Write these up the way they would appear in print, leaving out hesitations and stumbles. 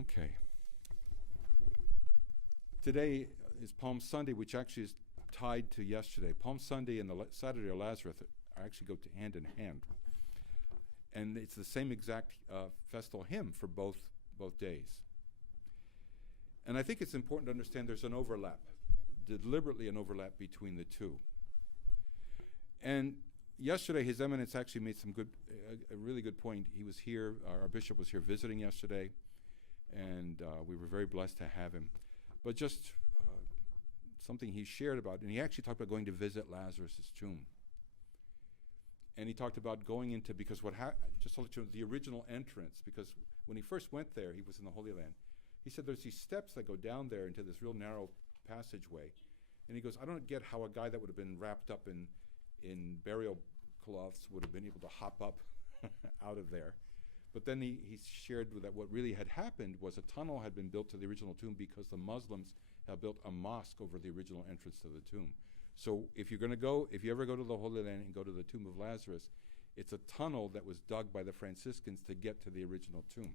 Okay. Today is Palm Sunday, which actually is tied to yesterday. Palm Sunday and the Saturday of Lazarus actually go hand in hand. And it's the same exact festal hymn for both days. And I think it's important to understand there's an overlap, deliberately an overlap between the two. And yesterday, His Eminence actually made a really good point. He was here, our bishop was here visiting yesterday, and we were very blessed to have him. But just something he shared about, and he actually talked about going to visit Lazarus' tomb. And he talked about going into, because just to let you know, the original entrance, because when he first went there, he was in the Holy Land. He said there's these steps that go down there into this real narrow passageway. And he goes, I don't get how a guy that would have been wrapped up in burial cloths would have been able to hop up out of there. But then he shared that what really had happened was a tunnel had been built to the original tomb because the Muslims had built a mosque over the original entrance to the tomb. So if you ever go to the Holy Land and go to the tomb of Lazarus, it's a tunnel that was dug by the Franciscans to get to the original tomb.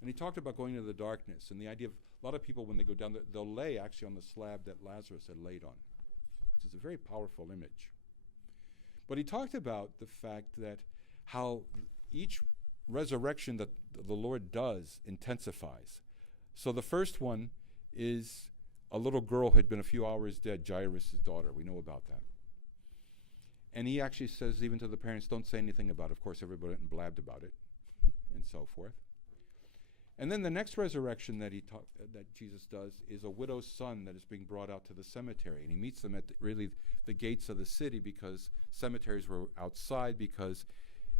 And he talked about going into the darkness and the idea of a lot of people, when they go down there, they'll lay actually on the slab that Lazarus had laid on, which is a very powerful image. But he talked about the fact that how each resurrection that the Lord does intensifies. So the first one is a little girl had been a few hours dead, Jairus' daughter. We know about that. And he actually says even to the parents, don't say anything about it. Of course, everybody went and blabbed about it and so forth. And then the next resurrection that Jesus does is a widow's son that is being brought out to the cemetery. And he meets them at the gates of the city, because cemeteries were outside, because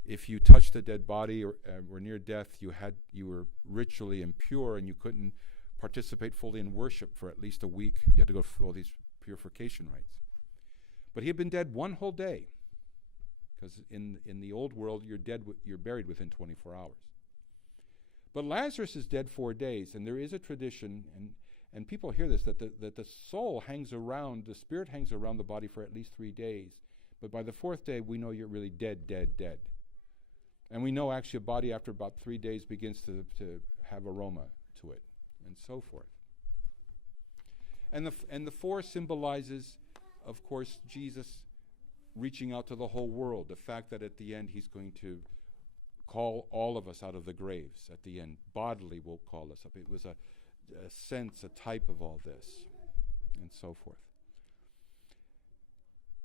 if you touched a dead body or were near death, you were ritually impure and you couldn't participate fully in worship for at least a week. You had to go through all these purification rites. But he had been dead one whole day, because in the old world, you're buried within 24 hours. But Lazarus is dead 4 days, and there is a tradition, and people hear this, that the soul hangs around, the spirit hangs around the body for at least 3 days. But by the 4th day, we know you're really dead. And we know actually a body after about 3 days begins to have aroma to it, and so forth. And the 4 symbolizes, of course, Jesus reaching out to the whole world. The fact that at the end he's going to call all of us out of the graves. At the end, bodily will call us up. It was a sense, a type of all this, and so forth.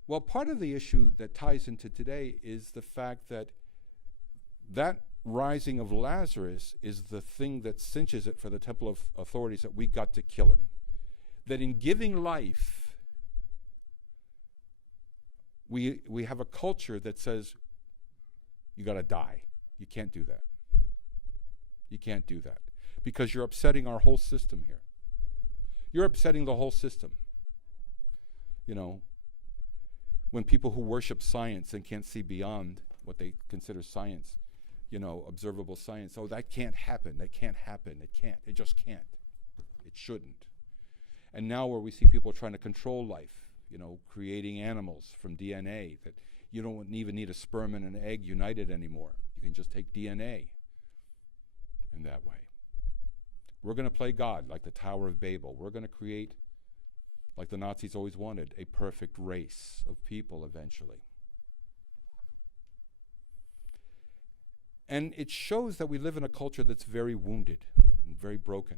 Well, part of the issue that ties into today is the fact that rising of Lazarus is the thing that cinches it for the temple of authorities, that we got to kill him. That in giving life, we have a culture that says, you got to die. You can't do that. You can't do that, because you're upsetting our whole system here. You're upsetting the whole system. You know, when people who worship science and can't see beyond what they consider science, observable science, oh, that can't happen, it can't, it just can't, it shouldn't. And now where we see people trying to control life, creating animals from DNA, that you don't even need a sperm and an egg united anymore. You can just take DNA in that way. We're going to play God like the Tower of Babel. We're going to create, like the Nazis always wanted, a perfect race of people eventually. And it shows that we live in a culture that's very wounded and very broken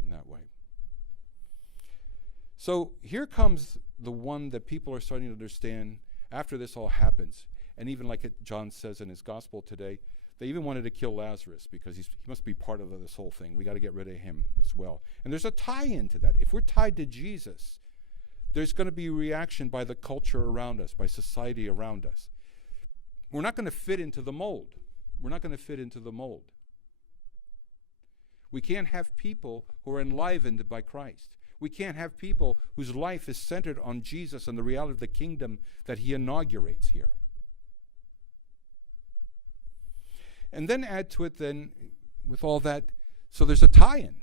in that way. So here comes the one that people are starting to understand after this all happens. And even like John says in his gospel today, they even wanted to kill Lazarus because he must be part of this whole thing. We got to get rid of him as well. And there's a tie-in to that. If we're tied to Jesus, there's going to be a reaction by the culture around us, by society around us. We're not going to fit into the mold. We can't have people who are enlivened by Christ. We can't have people whose life is centered on Jesus and the reality of the kingdom that he inaugurates here. And then add to it then, with all that, so there's a tie-in.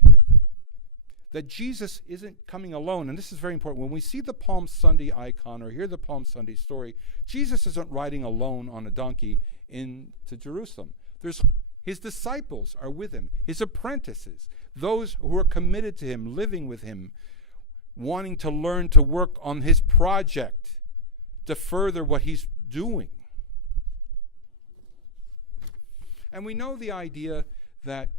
That Jesus isn't coming alone, and this is very important. When we see the Palm Sunday icon or hear the Palm Sunday story, Jesus isn't riding alone on a donkey into Jerusalem. His disciples are with him, his apprentices, those who are committed to him, living with him, wanting to learn to work on his project to further what he's doing. And we know the idea that,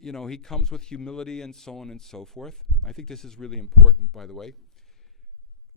he comes with humility and so on and so forth. I think this is really important, by the way,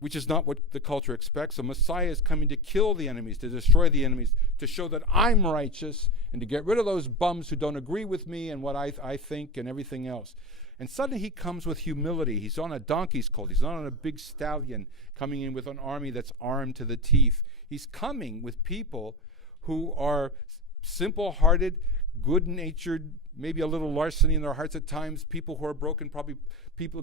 which is not what the culture expects. A Messiah is coming to kill the enemies, to destroy the enemies, to show that I'm righteous, and to get rid of those bums who don't agree with me and what I think and everything else. And suddenly he comes with humility. He's on a donkey's colt. He's not on a big stallion coming in with an army that's armed to the teeth. He's coming with people who are simple-hearted, good-natured, maybe a little larceny in their hearts at times, people who are broken, probably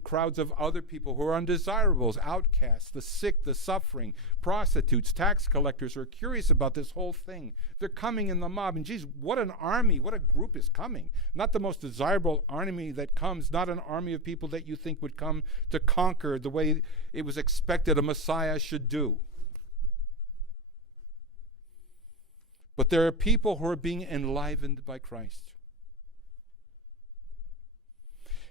crowds of other people who are undesirables, outcasts, the sick, the suffering, prostitutes, tax collectors who are curious about this whole thing. They're coming in the mob. And geez, what an army, what a group is coming. Not the most desirable army that comes, not an army of people that you think would come to conquer the way it was expected a Messiah should do. But there are people who are being enlivened by Christ.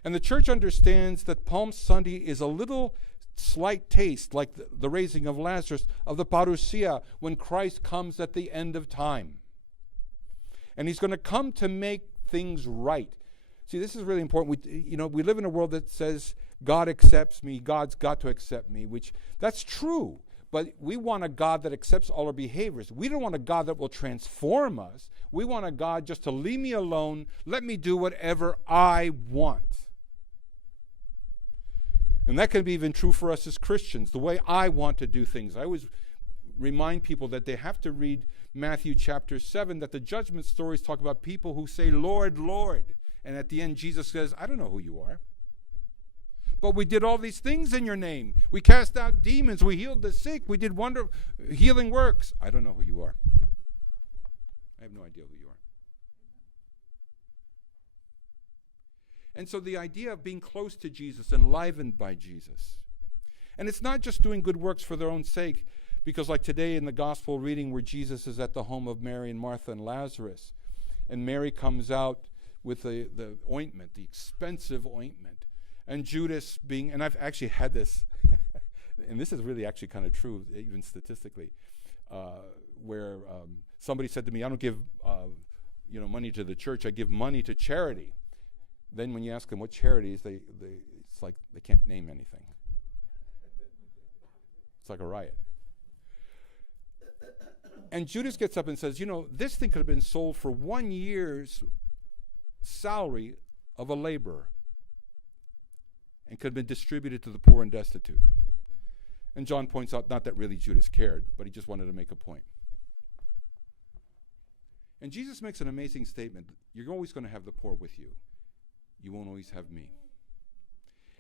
And the church understands that Palm Sunday is a little slight taste, like the raising of Lazarus, of the parousia, when Christ comes at the end of time. And he's going to come to make things right. See, this is really important. We live in a world that says, God accepts me, God's got to accept me, which that's true. But we want a God that accepts all our behaviors. We don't want a God that will transform us. We want a God just to leave me alone, let me do whatever I want. And that can be even true for us as Christians, the way I want to do things. I always remind people that they have to read Matthew chapter 7, that the judgment stories talk about people who say, Lord, Lord. And at the end, Jesus says, I don't know who you are. But we did all these things in your name. We cast out demons. We healed the sick. We did healing works. I don't know who you are. I have no idea who you are. And so the idea of being close to Jesus, enlivened by Jesus. And it's not just doing good works for their own sake, because like today in the gospel reading where Jesus is at the home of Mary and Martha and Lazarus, and Mary comes out with the ointment, the expensive ointment, and Judas and I've actually had this, and this is really actually kind of true, even statistically, where somebody said to me, I don't give money to the church, I give money to charity. Then when you ask them what charities, it's like they can't name anything. It's like a riot. And Judas gets up and says, this thing could have been sold for 1 year's salary of a laborer and could have been distributed to the poor and destitute. And John points out, not that really Judas cared, but he just wanted to make a point. And Jesus makes an amazing statement. You're always going to have the poor with you. You won't always have me.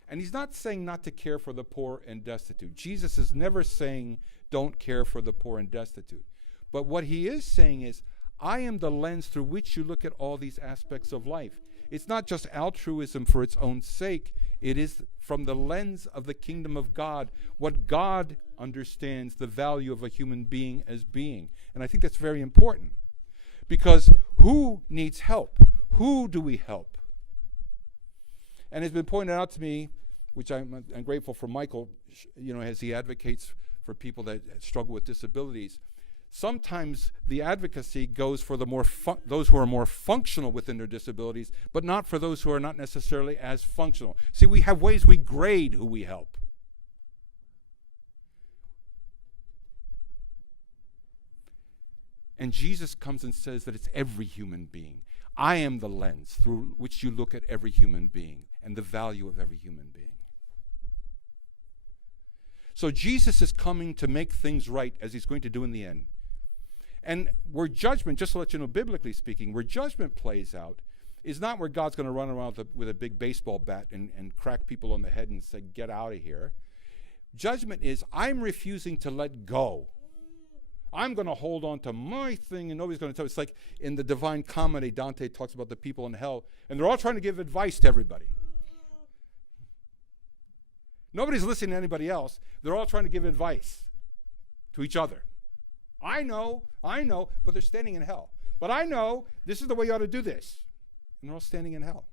And he's not saying not to care for the poor and destitute. Jesus is never saying don't care for the poor and destitute. But what he is saying is, I am the lens through which you look at all these aspects of life. It's not just altruism for its own sake. It is from the lens of the kingdom of God, what God understands the value of a human being as being. And I think that's very important. Because who needs help? Who do we help? And it's been pointed out to me, which I'm grateful for Michael, as he advocates for people that struggle with disabilities. Sometimes the advocacy goes for those who are more functional within their disabilities, but not for those who are not necessarily as functional. See, we have ways we grade who we help. And Jesus comes and says that it's every human being. I am the lens through which you look at every human being and the value of every human being. So Jesus is coming to make things right, as he's going to do in the end. And where judgment, just to let you know, biblically speaking, where judgment plays out is not where God's going to run around with a big baseball bat and crack people on the head and say, get out of here. Judgment is, I'm refusing to let go. I'm going to hold on to my thing and nobody's going to tell me. It's like in the Divine Comedy, Dante talks about the people in hell, and they're all trying to give advice to everybody. Nobody's listening to anybody else. They're all trying to give advice to each other. I know, but they're standing in hell. But I know this is the way you ought to do this. And they're all standing in hell.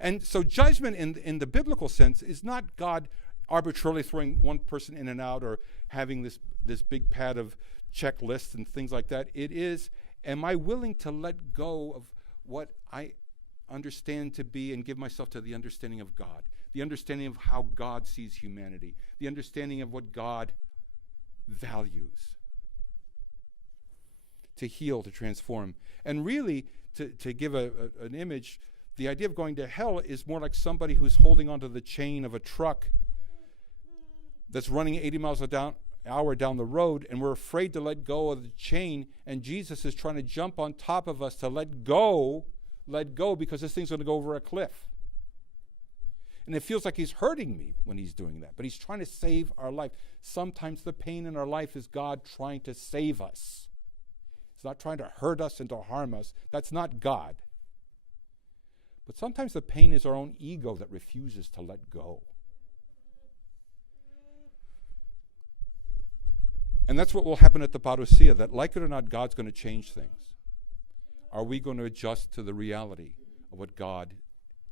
And so judgment in the biblical sense is not God arbitrarily throwing one person in and out or having this big pad of checklists and things like that. It is, am I willing to let go of what I understand to be and give myself to the understanding of God, the understanding of how God sees humanity, the understanding of what God values, to heal, to transform. And really, to give an image, the idea of going to hell is more like somebody who's holding onto the chain of a truck that's running 80 miles an hour down the road, and we're afraid to let go of the chain, and Jesus is trying to jump on top of us to let go, because this thing's going to go over a cliff. And it feels like he's hurting me when he's doing that, but he's trying to save our life. Sometimes the pain in our life is God trying to save us. He's not trying to hurt us and to harm us. That's not God. But sometimes the pain is our own ego that refuses to let go. And that's what will happen at the parousia, that like it or not, God's going to change things. Are we going to adjust to the reality of what God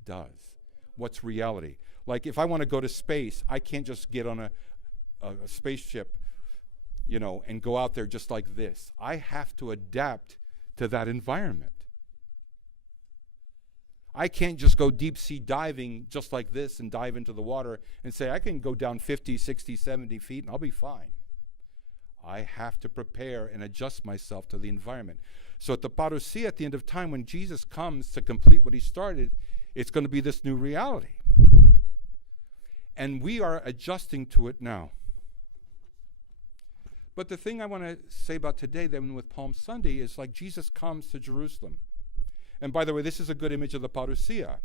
does? What's reality? Like if I want to go to space, I can't just get on a spaceship, and go out there just like this. I have to adapt to that environment. I can't just go deep sea diving just like this and dive into the water and say, I can go down 50, 60, 70 feet and I'll be fine. I have to prepare and adjust myself to the environment. So at the parousia, at the end of time, when Jesus comes to complete what he started, it's going to be this new reality. And we are adjusting to it now. But the thing I want to say about today, then with Palm Sunday, is like Jesus comes to Jerusalem. And by the way, this is a good image of the parousia.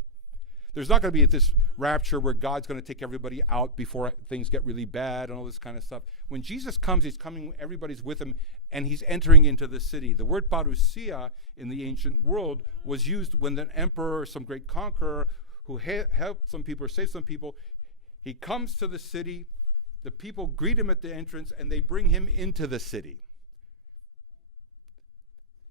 There's not going to be this rapture where God's going to take everybody out before things get really bad and all this kind of stuff. When Jesus comes, he's coming, everybody's with him, and he's entering into the city. The word parousia in the ancient world was used when an emperor or some great conqueror who helped some people or saved some people, he comes to the city, the people greet him at the entrance, and they bring him into the city.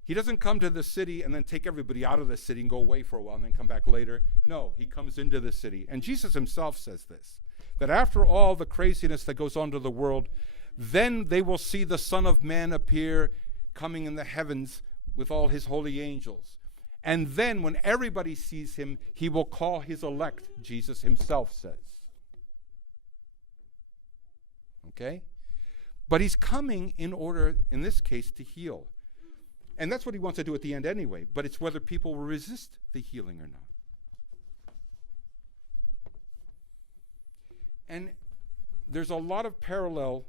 He doesn't come to the city and then take everybody out of the city and go away for a while and then come back later. No, he comes into the city. And Jesus himself says this, that after all the craziness that goes on to the world, then they will see the Son of Man appear coming in the heavens with all his holy angels. And then when everybody sees him, he will call his elect, Jesus himself says. Okay? But he's coming in order, in this case, to heal. And that's what he wants to do at the end anyway, but it's whether people will resist the healing or not. And there's a lot of parallel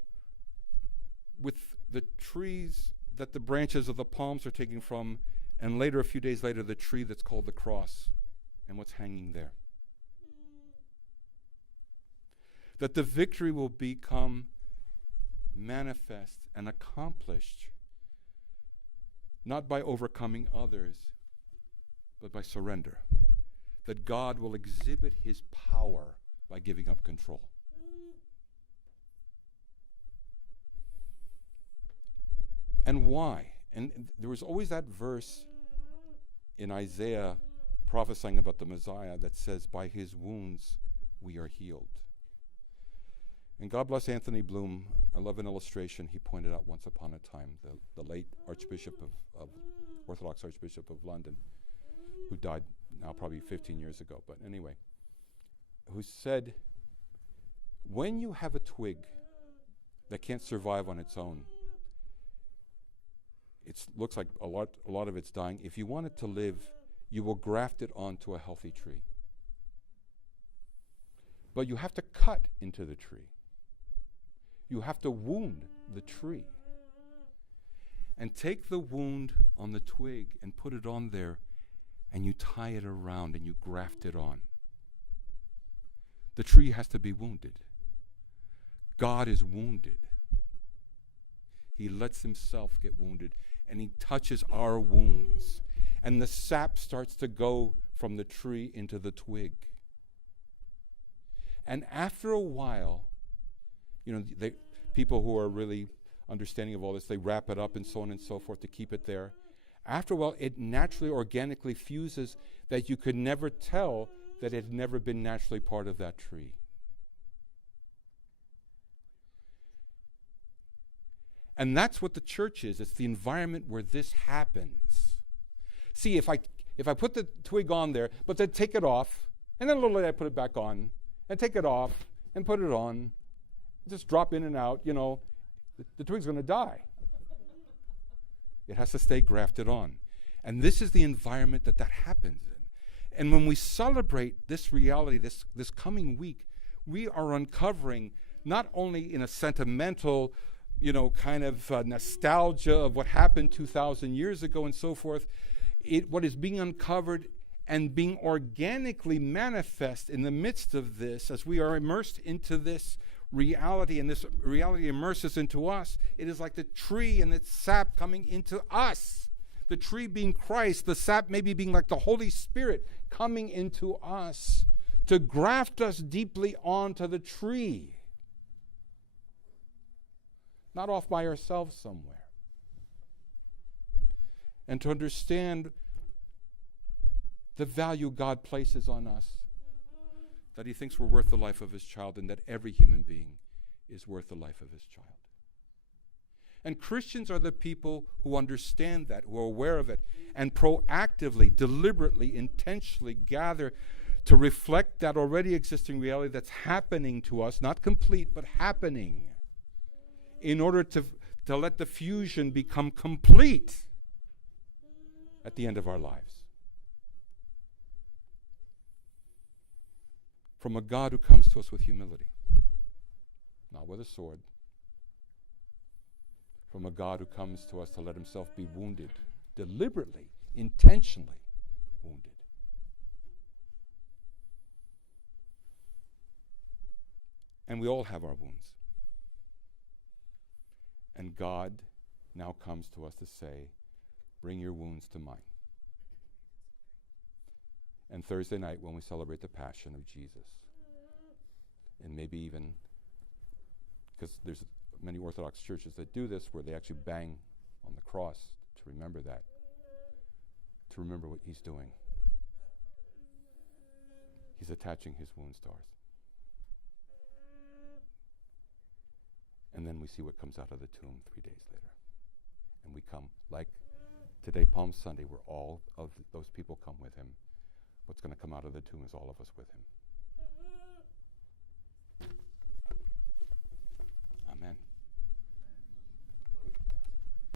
with the trees that the branches of the palms are taken from, and later, a few days later, the tree that's called the cross and what's hanging there. That the victory will become manifest and accomplished not by overcoming others, but by surrender. That God will exhibit his power by giving up control. And why? And there was always that verse in Isaiah prophesying about the Messiah that says, by his wounds we are healed. And God bless Anthony Bloom. I love an illustration he pointed out once upon a time, the late Archbishop of Orthodox Archbishop of London, who died now probably 15 years ago, but anyway, who said, when you have a twig that can't survive on its own, it looks like a lot of it's dying. If you want it to live, you will graft it onto a healthy tree. But you have to cut into the tree. You have to wound the tree. And take the wound on the twig and put it on there, and you tie it around and you graft it on. The tree has to be wounded. God is wounded. He lets himself get wounded, and he touches our wounds. And the sap starts to go from the tree into the twig. And after a while, people who are really understanding of all this. They wrap it up and so on and so forth to keep it there. After a while, it naturally, organically fuses that you could never tell that it had never been naturally part of that tree. And that's what the church is. It's the environment where this happens. See, if I put the twig on there, but then take it off, and then a little later I put it back on, and take it off, and put it on, just drop in and out, the twig's going to die. It has to stay grafted on. And this is the environment that happens in. And when we celebrate this reality, this coming week, we are uncovering, not only in a sentimental, kind of nostalgia of what happened 2,000 years ago and so forth, what is being uncovered and being organically manifest in the midst of this, as we are immersed into this reality, and this reality immerses into us. It is like the tree and its sap coming into us. The tree being Christ, the sap maybe being like the Holy Spirit coming into us to graft us deeply onto the tree. Not off by ourselves somewhere. And to understand the value God places on us, that he thinks we're worth the life of his child, and that every human being is worth the life of his child. And Christians are the people who understand that, who are aware of it, and proactively, deliberately, intentionally gather to reflect that already existing reality that's happening to us, not complete, but happening, in order to let the fusion become complete at the end of our lives. From a God who comes to us with humility, not with a sword. From a God who comes to us to let himself be wounded, deliberately, intentionally wounded. And we all have our wounds. And God now comes to us to say, bring your wounds to mine. And Thursday night, when we celebrate the Passion of Jesus, and maybe even, because there's many Orthodox churches that do this, where they actually bang on the cross to remember that, to remember what he's doing. He's attaching his wounds to ours. And then we see what comes out of the tomb 3 days later. And we come, like today, Palm Sunday, where all of those people come with him. What's going to come out of the tomb is all of us with him.